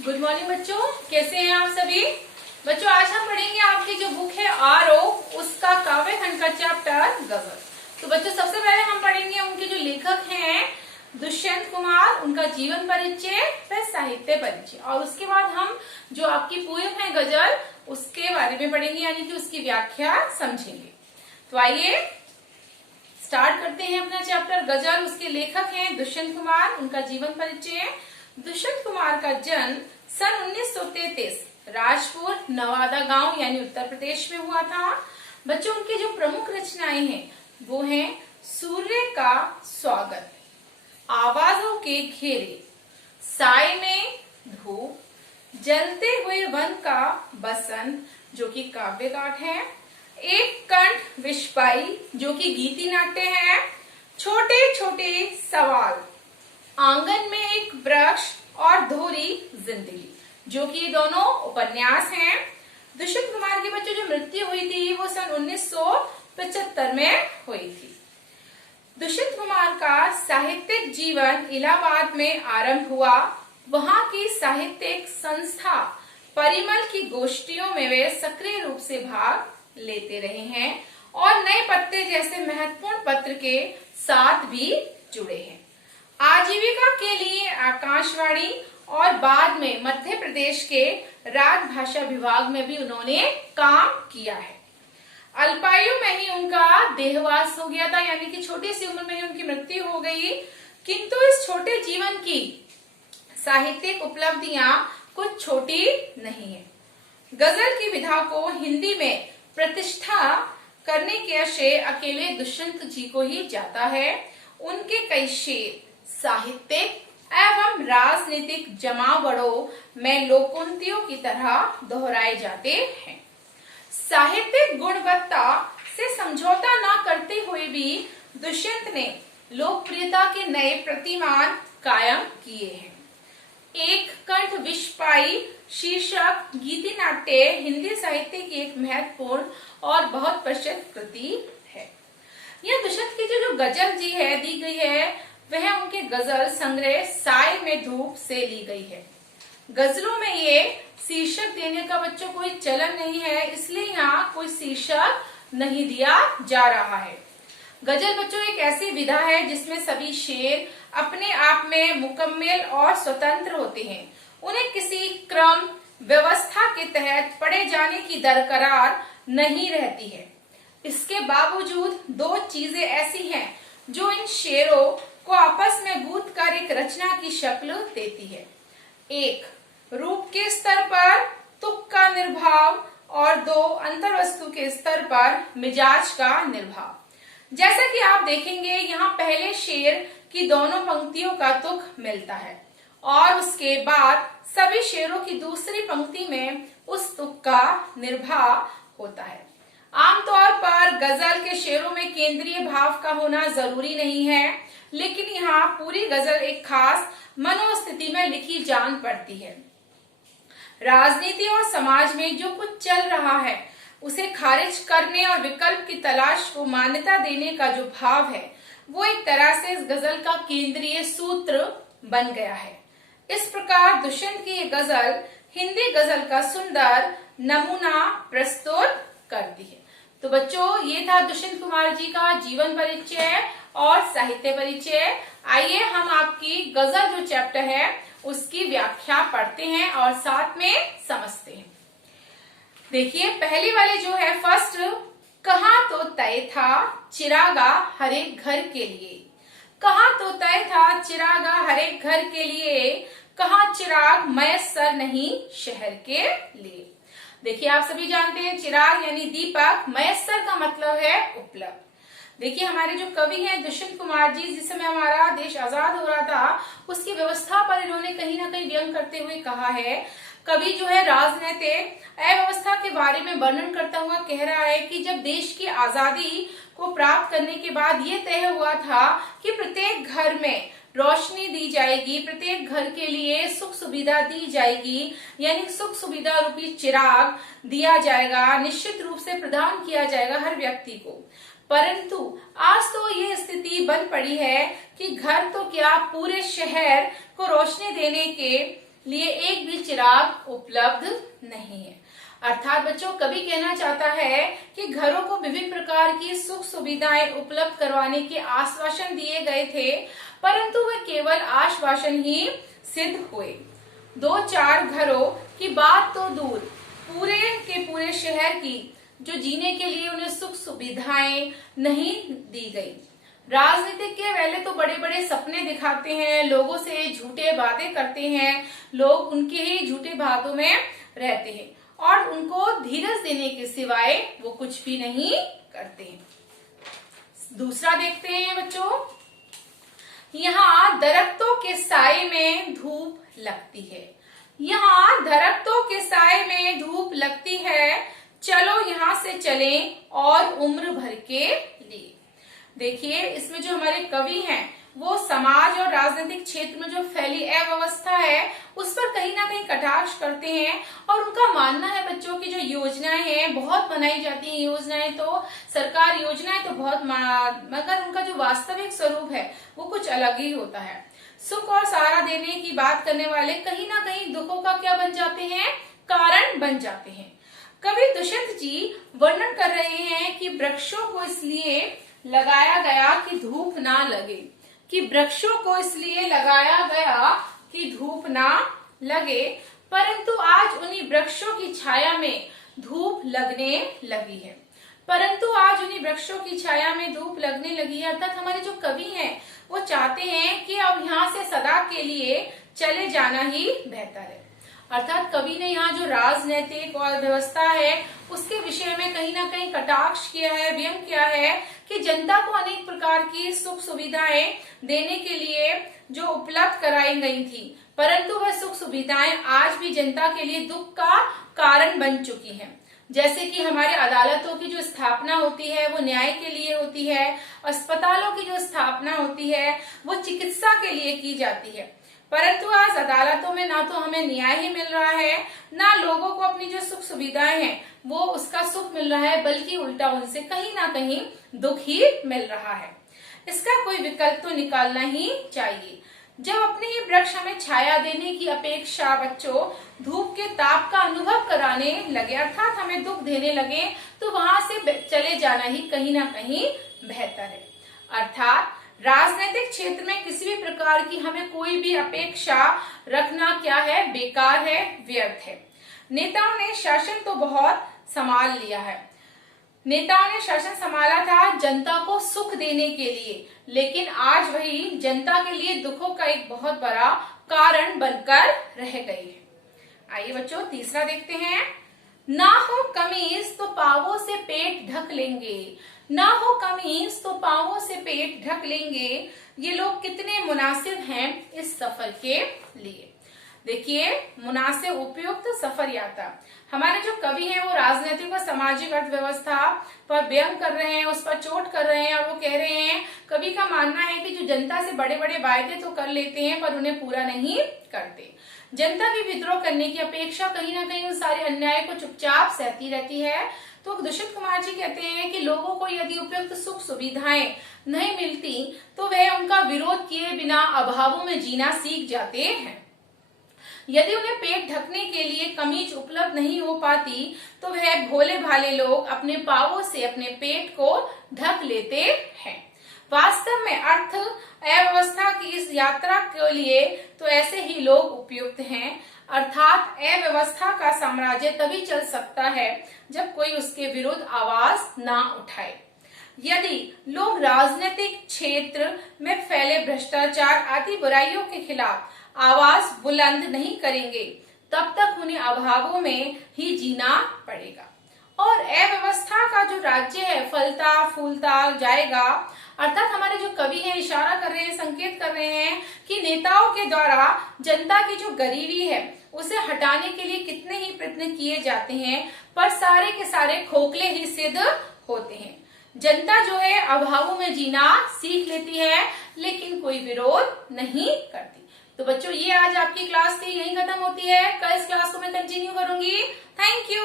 Good morning बच्चों, कैसे हैं आप सभी। बच्चों आज हम पढ़ेंगे आपकी जो बुक है आरोह, उसका काव्य खंड का चैप्टर गजल। तो बच्चों सबसे पहले हम पढ़ेंगे उनके जो लेखक हैं दुष्यंत कुमार, उनका जीवन परिचय, फिर साहित्य परिचय, और उसके बाद हम जो आपकी पोयम है गजल उसके बारे में पढ़ेंगे, यानी कि उसकी व्याख्या समझेंगे। तो आइए स्टार्ट करते हैं अपना चैप्टर गजल। उसके लेखक हैं दुष्यंत कुमार, उनका जीवन परिचय। दुष्यंत कुमार का जन्म सन 1933 राजपुर नवादा गांव यानी उत्तर प्रदेश में हुआ था। बच्चों उनकी जो प्रमुख रचनाएं हैं वो हैं सूर्य का स्वागत, आवाजों के घेरे, साय में धूप, जलते हुए वन का बसंत जो कि काव्य पाठ है, एक कंठ विश्वाई जो कि गीति नाट्य है, छोटे छोटे सवाल, आंगन में एक वृक्ष और धोरी जिंदगी जो कि दोनों उपन्यास हैं। दुष्यंत कुमार की बच्चों जो मृत्यु हुई थी वो सन 1975 में हुई थी। दुष्यंत कुमार का साहित्यिक जीवन इलाहाबाद में आरंभ हुआ। वहां की साहित्यिक संस्था परिमल की गोष्ठियों में वे सक्रिय रूप से भाग लेते रहे हैं और नए पत्ते जैसे महत्वपूर्ण पत्र के साथ भी जुड़े हैं। आजीविका के लिए आकाशवाणी और बाद में मध्य प्रदेश के राजभाषा विभाग में भी उन्होंने काम किया है। अल्पायु में ही उनका देहवास हो गया था, यानी कि छोटी सी उम्र में ही उनकी मृत्यु हो गई। किंतु इस छोटे जीवन की साहित्यिक उपलब्धियां कुछ छोटी नहीं है। गजल की विधा को हिंदी में प्रतिष्ठा करने के श्रेय अकेले दुष्यंत जी को ही जाता है। उनके कई शेर साहित्यिक एवं राजनीतिक जमावड़ों में लोकोक्तियों की तरह दोहराए जाते हैं। साहित्यिक गुणवत्ता से समझौता न करते हुए भी दुष्यंत ने लोकप्रियता के नए प्रतिमान कायम किए हैं। एक कंठ विश्वाई शीर्षक गीति नाट्य हिंदी साहित्य की एक महत्वपूर्ण और बहुत प्रसिद्ध कृति है। यह दुष्यंत की जो गजल जी है दी गई है वह उनके गजल संग्रह साय में धूप से ली गई है। गजलों में ये शीर्षक देने का बच्चों कोई चलन नहीं है, इसलिए यहाँ कोई शीर्षक नहीं दिया जा रहा है। गजल बच्चों एक ऐसी विधा है जिसमें सभी शेर अपने आप में मुकम्मल और स्वतंत्र होते हैं। उन्हें किसी क्रम व्यवस्था के तहत पढ़े जाने की दरकार नहीं रहती है। इसके बावजूद दो चीजें ऐसी हैं जो इन शेरों को आपस में गूंथ कर एक रचना की शक्ल देती है। एक, रूप के स्तर पर तुक का निर्भाव, और दो, अंतर्वस्तु के स्तर पर मिजाज का निर्भाव। जैसा कि आप देखेंगे यहाँ पहले शेर की दोनों पंक्तियों का तुक मिलता है और उसके बाद सभी शेरों की दूसरी पंक्ति में उस तुक का निर्भाव होता है। आमतौर पर गजल के शेरों में केंद्रीय भाव का होना जरूरी नहीं है, लेकिन यहाँ पूरी गजल एक खास मनोस्थिति में लिखी जान पड़ती है। राजनीति और समाज में जो कुछ चल रहा है उसे खारिज करने और विकल्प की तलाश को मान्यता देने का जो भाव है वो एक तरह से इस गजल का केंद्रीय सूत्र बन गया है। इस प्रकार दुष्यंत की ये गजल हिंदी गजल का सुंदर नमूना प्रस्तुत करती है। तो बच्चों ये था दुष्यंत कुमार जी का जीवन परिचय और साहित्य परिचय। आइए हम आपकी गजल जो चैप्टर है उसकी व्याख्या पढ़ते हैं और साथ में समझते हैं। देखिए पहली वाली जो है फर्स्ट, कहाँ तो तय था चिरागा हर एक घर के लिए। कहाँ तो तय था चिरागा हर एक घर के लिए, कहाँ चिराग मैसर नहीं शहर के लिए। देखिए आप सभी जानते हैं चिराग यानी दीपक, मैसर का मतलब है उपलब्ध। देखिए हमारे जो कवि हैं दुष्यंत कुमार जी, जिस समय हमारा देश आजाद हो रहा था उसकी व्यवस्था पर इन्होंने कहीं ना कहीं व्यंग करते हुए कहा है। कवि जो है राजनीतिक अव्यवस्था के बारे में वर्णन करता हुआ कह रहा है कि जब देश की आजादी को प्राप्त करने के बाद ये तय हुआ था कि प्रत्येक घर में रोशनी दी जाएगी, प्रत्येक घर के लिए सुख सुविधा दी जाएगी, यानी सुख सुविधा रूपी चिराग दिया जाएगा, निश्चित रूप से प्रदान किया जाएगा हर व्यक्ति को। परंतु आज तो ये स्थिति बन पड़ी है कि घर तो क्या पूरे शहर को रोशनी देने के लिए एक भी चिराग उपलब्ध नहीं है। अर्थात बच्चों कवि कहना चाहता है कि घरों को विभिन्न प्रकार की सुख सुविधाएं उपलब्ध करवाने के आश्वासन दिए गए थे, परंतु वे केवल आश्वासन ही सिद्ध हुए। 2-4 घरों की बात तो दूर, पूरे के पूरे शहर की जो जीने के लिए उन्हें सुख सुविधाएं नहीं दी गई। राजनीतिक के पहले तो बड़े बड़े सपने दिखाते हैं, लोगों से झूठे वादे करते हैं, लोग उनके ही झूठे बातों में रहते हैं और उनको धीरज देने के सिवाय वो कुछ भी नहीं करते हैं। दूसरा देखते हैं बच्चों, यहाँ दरख्तों के साए में धूप लगती है। यहाँ दरख्तों के साए में धूप लगती है, चलो यहाँ से चलें और उम्र भर के लिए। देखिए इसमें जो हमारे कवि हैं वो समाज और राजनीतिक क्षेत्र में जो फैली अव्यवस्था है उस पर कहीं ना कहीं कटाक्ष करते हैं और उनका मानना है बच्चों की जो योजनाएं हैं बहुत बनाई जाती हैं, योजनाएं तो सरकार योजनाएं तो बहुत मगर उनका जो वास्तविक स्वरूप है वो कुछ अलग ही होता है। सुख और सहारा देने की बात करने वाले कहीं ना कहीं दुखों का क्या बन जाते हैं, कारण बन जाते हैं। कवि दुष्यंत जी वर्णन कर रहे हैं कि वृक्षों को इसलिए लगाया गया कि धूप ना लगे, कि वृक्षों को इसलिए लगाया गया कि धूप ना लगे, परंतु आज उन्हीं वृक्षों की छाया में धूप लगने लगी है। परंतु आज उन्हीं वृक्षों की छाया में धूप लगने लगी है। अर्थात हमारे जो कवि हैं वो चाहते हैं कि अब यहाँ से सदा के लिए चले जाना ही बेहतर है। अर्थात कवि ने यहाँ जो राजनीतिक और व्यवस्था है उसके विषय में कहीं ना कहीं कटाक्ष किया है, व्यंग किया है कि जनता को अनेक प्रकार की सुख सुविधाएं देने के लिए जो उपलब्ध कराई गई थी, परंतु वह सुख सुविधाएं आज भी जनता के लिए दुख का कारण बन चुकी हैं। जैसे कि हमारे अदालतों की जो स्थापना होती है वो न्याय के लिए होती है, अस्पतालों की जो स्थापना होती है वो चिकित्सा के लिए की जाती है, परंतु आज अदालतों में ना तो हमें न्याय ही मिल रहा है, ना लोगों को अपनी जो सुख सुविधाएं हैं वो उसका सुख मिल रहा है, बल्कि उल्टा उनसे कहीं ना कहीं दुख ही मिल रहा है। इसका कोई विकल्प तो निकालना ही चाहिए। जब अपने ये वृक्ष हमें छाया देने की अपेक्षा बच्चों धूप के ताप का अनुभव कराने लगे, अर्थात हमें दुख देने लगे, तो वहां से चले जाना ही कहीं ना कहीं बेहतर है। अर्थात राजनीतिक क्षेत्र में किसी भी प्रकार की हमें कोई भी अपेक्षा रखना क्या है, बेकार है, व्यर्थ है। नेताओं ने शासन तो बहुत संभाल लिया है, नेताओं ने शासन संभाला था जनता को सुख देने के लिए, लेकिन आज वही जनता के लिए दुखों का एक बहुत बड़ा कारण बनकर रह गई है। आइए बच्चों तीसरा देखते हैं, ना हो कमीज तो पावों से पेट ढक लेंगे, ना हो कमीज तो पावों से पेट ढक लेंगे। ये लोग कितने मुनासिब हैं इस सफर के लिए। देखिए मुनासिब उपयुक्त सफर यात्रा, हमारे जो कवि हैं वो राजनीतिक और सामाजिक अर्थव्यवस्था पर व्यंग कर रहे हैं, उस पर चोट कर रहे हैं और वो कह रहे हैं, कवि का मानना है कि जो जनता से बड़े बड़े वायदे तो कर लेते हैं पर उन्हें पूरा नहीं करते। जनता भी विद्रोह करने की अपेक्षा कहीं ना कहीं उन सारे अन्याय को चुपचाप सहती रहती है। तो दुष्यंत कुमार जी कहते हैं कि लोगों को यदि उपयुक्त सुख सुविधाएं नहीं मिलती तो वह उनका विरोध किए बिना अभावों में जीना सीख जाते हैं। यदि उन्हें पेट ढकने के लिए कमीज उपलब्ध नहीं हो पाती तो वह भोले भाले लोग अपने पावों से अपने पेट को ढक लेते हैं। वास्तव में अर्थ अव्यवस्था की इस यात्रा के लिए तो ऐसे ही लोग उपयुक्त हैं। अर्थात अव्यवस्था का साम्राज्य तभी चल सकता है जब कोई उसके विरुद्ध आवाज ना उठाए। यदि लोग राजनीतिक क्षेत्र में फैले भ्रष्टाचार आदि बुराइयों के खिलाफ आवाज बुलंद नहीं करेंगे तब तक उन्हें अभावों में ही जीना पड़ेगा और अव्यवस्था का जो राज्य है फलता फूलता जाएगा। अर्थात हमारे जो कवि हैं इशारा कर रहे हैं, संकेत कर रहे हैं कि नेताओं के द्वारा जनता की जो गरीबी है उसे हटाने के लिए कितने ही प्रयत्न किए जाते हैं पर सारे के सारे खोखले ही सिद्ध होते हैं। जनता जो है अभावों में जीना सीख लेती है लेकिन कोई विरोध नहीं करती। तो बच्चों ये आज आपकी क्लास थी, यही खत्म होती है। कल इस क्लास को मैं कंटिन्यू करूंगी। Thank you.